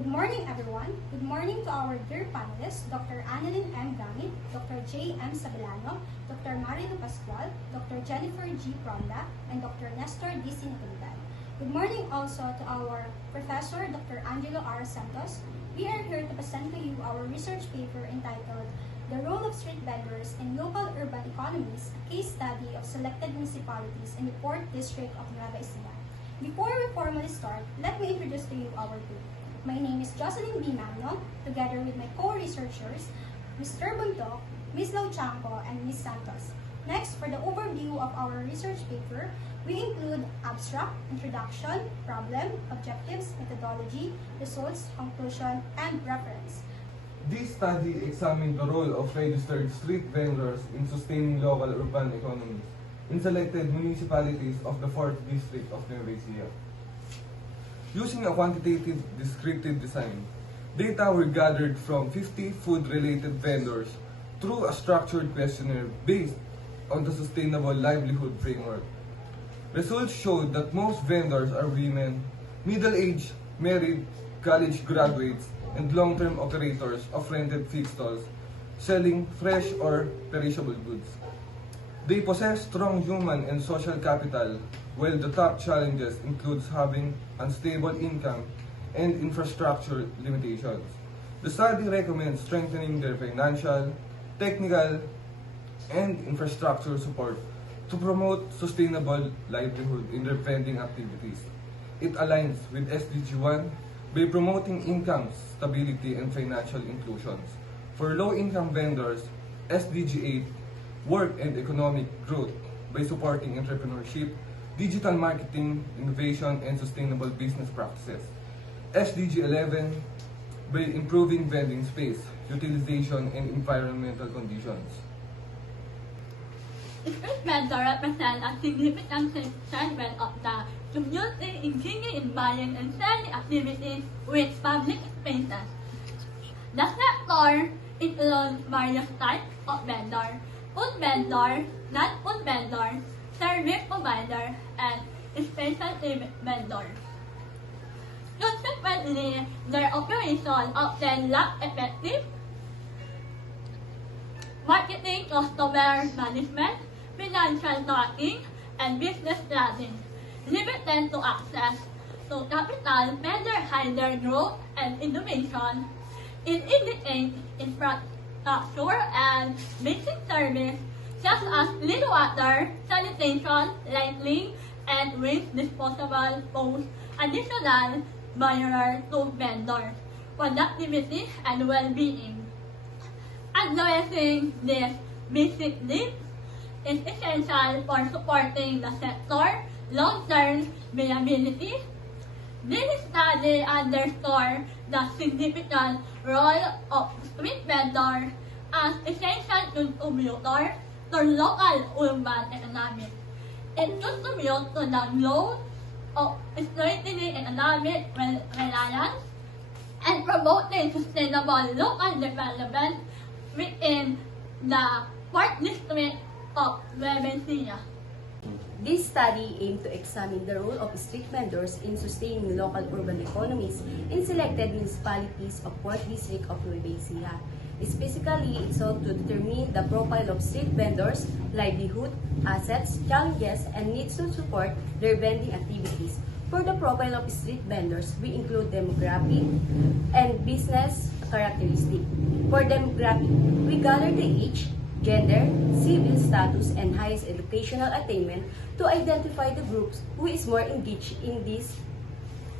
Good morning, everyone. Good morning to our dear panelists, Dr. Annalyn M. Gamit, Dr. J. M. Sabelano, Dr. Marilo Pascual, Dr. Jennifer G. Pronda, and Dr. Nestor D. Sinatulban. Good morning also to our Professor, Dr. Angelo R. Santos. We are here to present to you our research paper entitled The Role of Street Vendors in Local Urban Economies, a case study of selected municipalities in the 4th District of Nueva Ecija. Before we formally start, let me introduce to you our group. My name is Jocelyn B. Magno, together with my co-researchers, Mr. Buntok, Ms. Lauchanco, and Ms. Santos. Next, for the overview of our research paper, we include abstract, introduction, problem, objectives, methodology, results, conclusion, and reference. This study examined the role of registered street vendors in sustaining local urban economies in selected municipalities of the 4th District of Nueva Ecija. Using a quantitative descriptive design, data were gathered from 50 food-related vendors through a structured questionnaire based on the Sustainable Livelihood Framework. Results showed that most vendors are women, middle-aged, married, college graduates, and long-term operators of rented fixed stalls selling fresh or perishable goods. They possess strong human and social capital, while the top challenges includes having unstable income and infrastructure limitations. The study recommends strengthening their financial, technical, and infrastructure support to promote sustainable livelihood in their vending activities. It aligns with SDG 1 by promoting income stability and financial inclusions. For low-income vendors, SDG 8 work and economic growth by supporting entrepreneurship, digital marketing, innovation, and sustainable business practices. SDG 11 by improving vending space, utilization, and environmental conditions. Street vendors represent a significant segment of the community engaging in buying and selling activities with public spaces. The sector includes various types of vendors: food vendors, non-food vendors, service providers, and specialty vendors. Consequently, their operation often lack effective marketing, customer management, financial tracking, and business planning, limited to access to capital, further hinder growth and innovation, inadequate infrastructure and basic service such as clean water, sanitation, lighting, and waste disposal pose additional barrier to vendors' productivity and well-being. Addressing these basic needs is essential for supporting the sector's long-term viability. This study underscores the significant role of street vendors as essential contributors to local urban economics. It contributes to the growth of strengthening economic reliance and promoting sustainable local development within the 4th District of Nueva Ecija. This study aimed to examine the role of street vendors in sustaining local urban economies in selected municipalities of 4th District of Nueva Ecija. Specifically, it sought to determine the profile of street vendors, livelihood, assets, challenges, and needs to support their vending activities. For the profile of street vendors, we include demographic and business characteristics. For demographic, we gather the age, gender, civil status, and highest educational attainment to identify the groups who is more engaged in this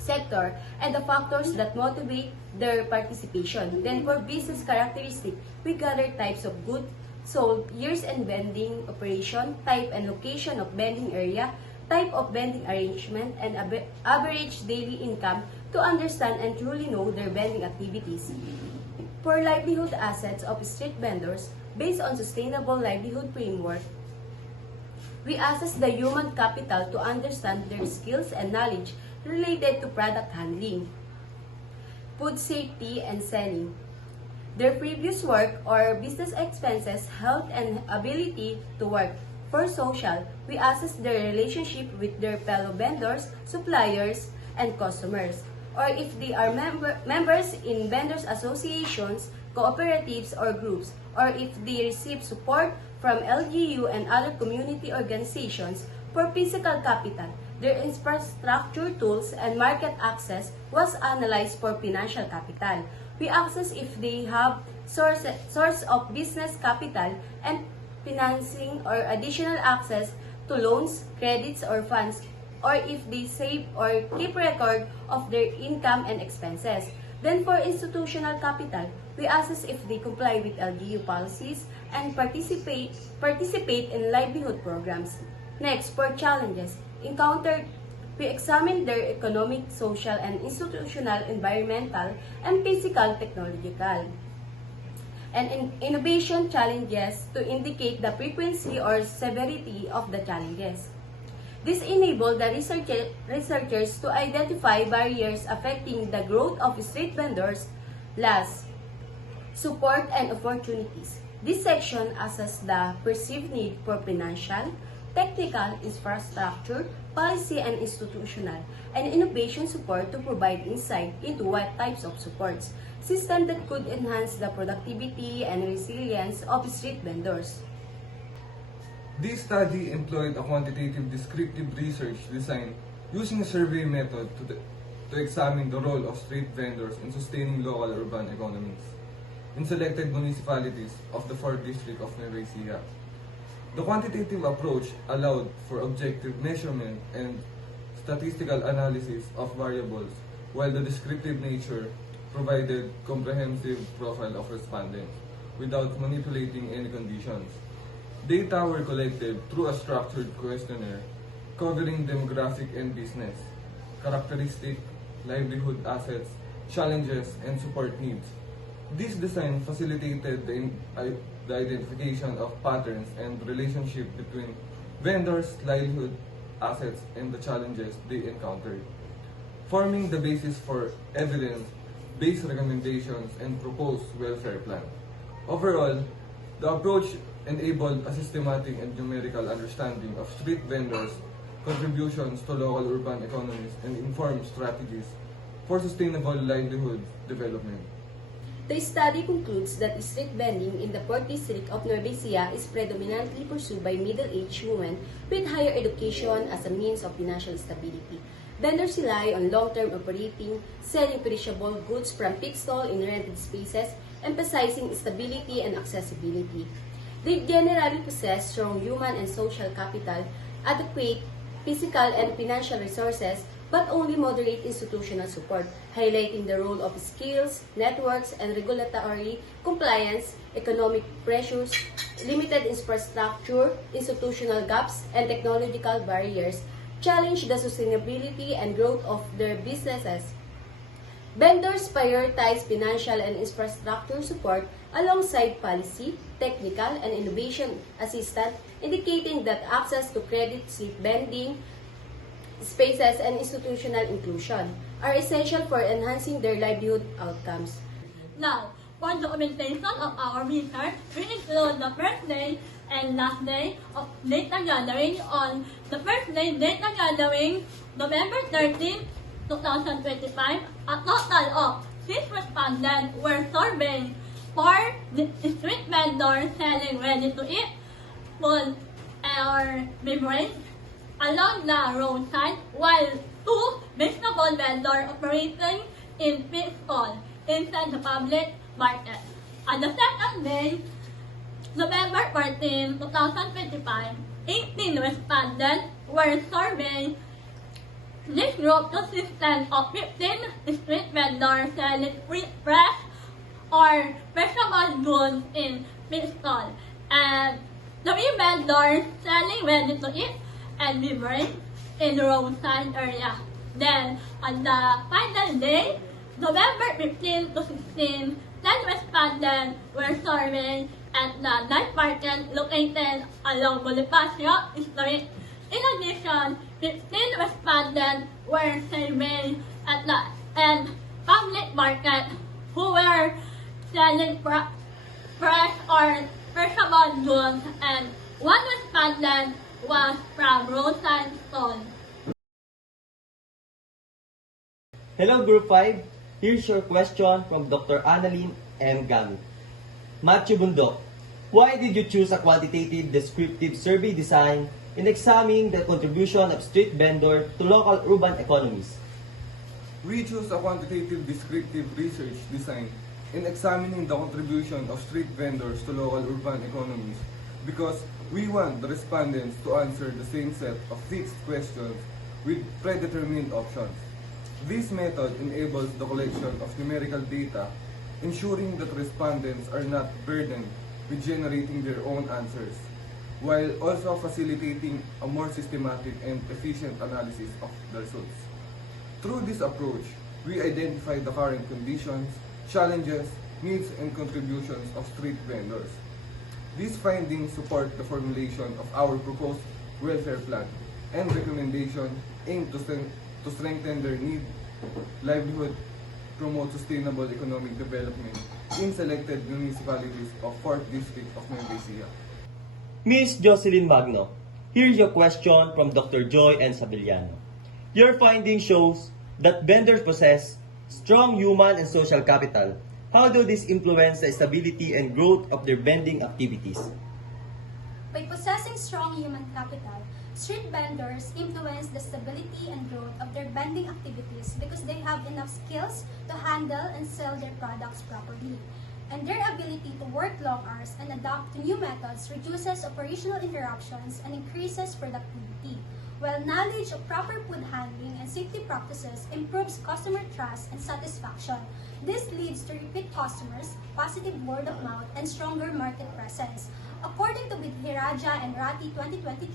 sector and the factors that motivate their participation. Then for business characteristics, we gather types of goods sold, years and vending operation, type and location of vending area, type of vending arrangement, and average daily income to understand and truly know their vending activities. For livelihood assets of street vendors, based on Sustainable Livelihood Framework, we assess the human capital to understand their skills and knowledge related to product handling, food safety, and selling, their previous work or business expenses, health, and ability to work. For social, we assess their relationship with their fellow vendors, suppliers, and customers. or if they are members in vendors associations, cooperatives, or groups, or if they receive support from LGU and other community organizations for physical capital. Their infrastructure tools and market access was analyzed for financial capital. We assess if they have source of business capital and financing or additional access to loans, credits, or funds, or if they save or keep record of their income and expenses. Then for institutional capital, we assess if they comply with LGU policies and participate in livelihood programs. Next, for challenges encountered, we examine their economic, social, and institutional, environmental, and physical, technological, and innovation challenges to indicate the frequency or severity of the challenges. This enabled the researchers to identify barriers affecting the growth of street vendors. Last, support and opportunities. This section assesses the perceived need for financial, technical, infrastructure, policy, and institutional, and innovation support to provide insight into what types of supports, systems that could enhance the productivity and resilience of street vendors. This study employed a quantitative descriptive research design using a survey method to examine the role of street vendors in sustaining local urban economies in selected municipalities of the 4th District of Nueva Ecija. The quantitative approach allowed for objective measurement and statistical analysis of variables, while the descriptive nature provided comprehensive profile of respondents without manipulating any conditions. Data were collected through a structured questionnaire covering demographic and business, characteristic, livelihood assets, challenges, and support needs. This design facilitated the identification of patterns and relationship between vendors' livelihood assets and the challenges they encountered, forming the basis for evidence-based recommendations and proposed welfare plan. Overall, the approach enabled a systematic and numerical understanding of street vendors' contributions to local urban economies and informed strategies for sustainable livelihood development. The study concludes that street vending in the 4th District of Nueva Ecija is predominantly pursued by middle-aged women with higher education as a means of financial stability. Vendors rely on long-term operating, selling perishable goods from fixed stall in rented spaces, emphasizing stability and accessibility. They generally possess strong human and social capital, adequate physical and financial resources, but only moderate institutional support, highlighting the role of skills, networks, and regulatory compliance, economic pressures, limited infrastructure, institutional gaps, and technological barriers challenge the sustainability and growth of their businesses. Vendors prioritize financial and infrastructure support alongside policy, technical, and innovation assistance, indicating that access to credit, street vending, spaces, and institutional inclusion are essential for enhancing their livelihood outcomes. Now, for documentation of our research, we include the first day and last day of data gathering. On the first day data gathering, November 13, 2025, a total of 6 respondents were surveyed for the street vendors selling ready-to-eat food or beverage along the roadside, while 2 vegetable vendors operating in fixed stall inside the public market. On the second day, November 14, 2025, 18 respondents were surveyed. This group consisted of 15 street vendors selling fresh or perishable goods in fixed stall, and 3 vendors selling ready-to-eat and beverage in the roadside area. Then, on the final day, November 15 to 16, 10 respondents were surveyed at the night market located along Bonifacio Street. In addition, 15 respondents were surveyed at the end public market who were selling fresh or perishable goods, and 1 respondent was from roadside stall. Hello Group 5, here's your question from Dr. Annalyn M. Gamit. Matthew Bundok, why did you choose a quantitative descriptive survey design in examining the contribution of street vendor to local urban economies? We choose a quantitative descriptive research design in examining the contribution of street vendors to local urban economies because we want the respondents to answer the same set of fixed questions with predetermined options. This method enables the collection of numerical data, ensuring that respondents are not burdened with generating their own answers, while also facilitating a more systematic and efficient analysis of the results. Through this approach, we identify the current conditions, challenges, needs, and contributions of street vendors. These findings support the formulation of our proposed welfare plan and recommendation aimed to strengthen their need, livelihood, promote sustainable economic development in selected municipalities of 4th District of Nueva Ecija. Ms. Jocelyn Magno, here's your question from Dr. Joy N. Sabillano. Your finding shows that vendors possess strong human and social capital. How do this influence the stability and growth of their vending activities? By possessing strong human capital, street vendors influence the stability and growth of their vending activities because they have enough skills to handle and sell their products properly. And their ability to work long hours and adapt to new methods reduces operational interruptions and increases productivity, while knowledge of proper food handling and safety practices improves customer trust and satisfaction. This leads to repeat customers, positive word of mouth, and stronger market presence. According to Vidhiraja and Rati 2023,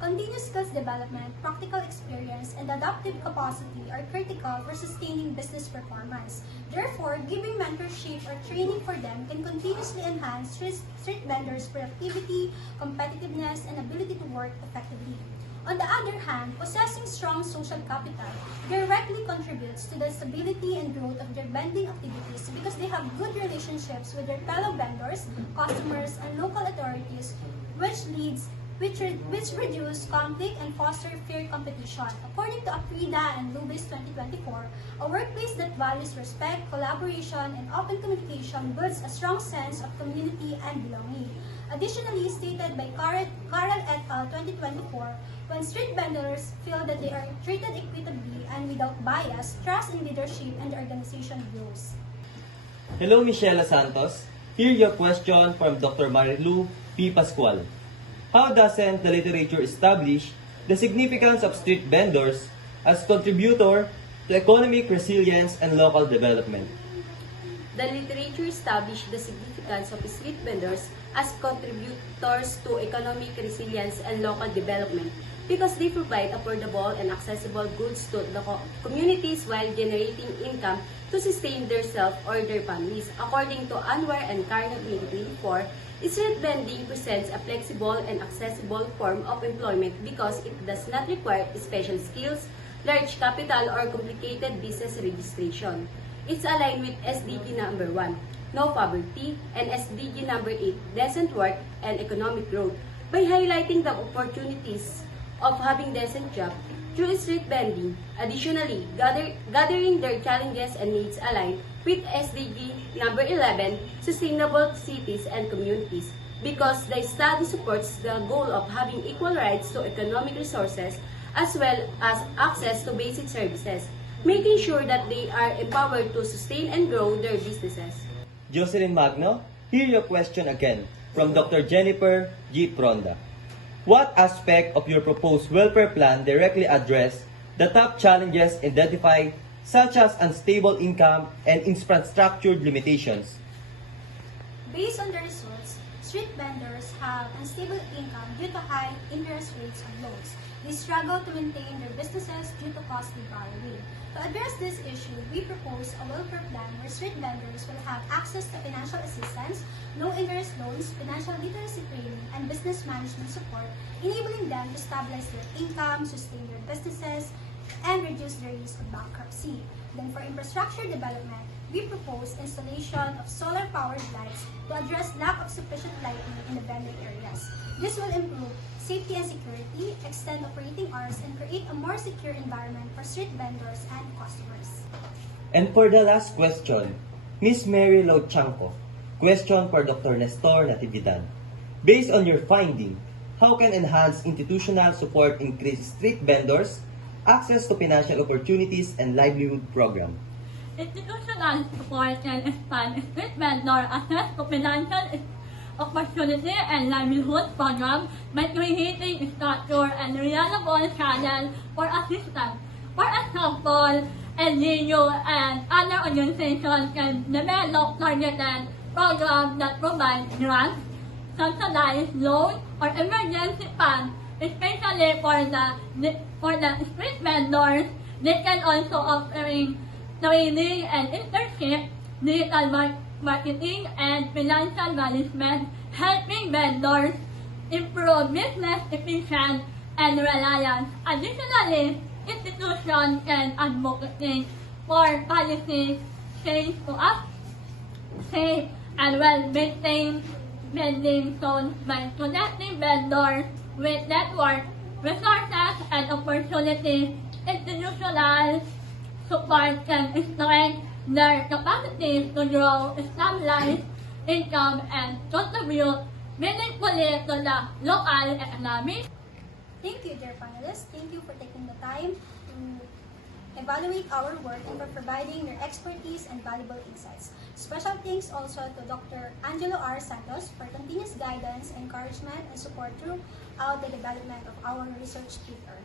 continuous skills development, practical experience, and adaptive capacity are critical for sustaining business performance. Therefore, giving mentorship or training for them can continuously enhance street vendors' productivity, competitiveness, and ability to work effectively. On the other hand, possessing strong social capital directly contributes to the stability and growth of their vending activities because they have good relationships with their fellow vendors, customers, and local authorities, which reduce conflict and foster fair competition. According to Afrida and Lubis 2024, a workplace that values respect, collaboration, and open communication builds a strong sense of community and belonging. Additionally, stated by Carl et al. 2024, when street vendors feel that they are treated equitably and without bias, trust in leadership and the organization grows. Hello, Michelle Santos. Here your question from Dr. Marilu P. Pascual. How doesn't the literature establish the significance of street vendors as contributor to economic resilience and local development? The literature established the significance of street vendors as contributors to economic resilience and local development because they provide affordable and accessible goods to the communities while generating income to sustain themselves or their families. According to Anwar and Karna 2024, street vending presents a flexible and accessible form of employment because it does not require special skills, large capital, or complicated business registration. It's aligned with SDG number 1, no poverty, and SDG number 8, decent work and economic growth, by highlighting the opportunities of having decent job through street vending. Additionally, gathering their challenges and needs aligned with SDG number 11, sustainable cities and communities, because the study supports the goal of having equal rights to economic resources as well as access to basic services, making sure that they are empowered to sustain and grow their businesses. Jocelyn Magno, hear your question again from Dr. Jennifer G. Pronda. What aspect of your proposed welfare plan directly address the top challenges identified, such as unstable income and infrastructure limitations? Based on the results, street vendors have unstable income due to high interest rates on loans. They struggle to maintain their businesses due to costly borrowing. To address this issue, we propose a welfare plan where street vendors will have access to financial assistance, low-interest loans, financial literacy training, and business management support, enabling them to stabilize their income, sustain their businesses, and reduce their risk of bankruptcy. Then for infrastructure development, we propose installation of solar-powered lights to address lack of sufficient lighting in the vending areas. This will improve safety and security, extend operating hours, and create a more secure environment for street vendors and customers. And for the last question, Ms. Mary Lochanko, question for Dr. Nestor Natividad. Based on your finding, how can enhanced institutional support increase street vendors, access to financial opportunities, and livelihood program? Institutional support can expand street vendor access to financial opportunity and livelihood program by creating structure and reliable channel for assistance. For example, NGO and other organizations can develop targeted programs that provide grants, subsidized loans, or emergency funds, especially for the street vendors. They can also offering training and internship, digital marketing, and financial management, helping vendors improve business efficiency and reliance. Additionally, institutions can advocate for policy change to up safe and well-maintained vending zones by connecting vendors with network resources and opportunities. Institutional support can strengthen their capacity to grow, stabilize income, and contribute meaningfully to the local economy. Thank you, dear panelists. Thank you for taking the time to evaluate our work and for providing your expertise and valuable insights. Special thanks also to Dr. Angelo R. Santos for continuous guidance, encouragement, and support throughout the development of our research paper.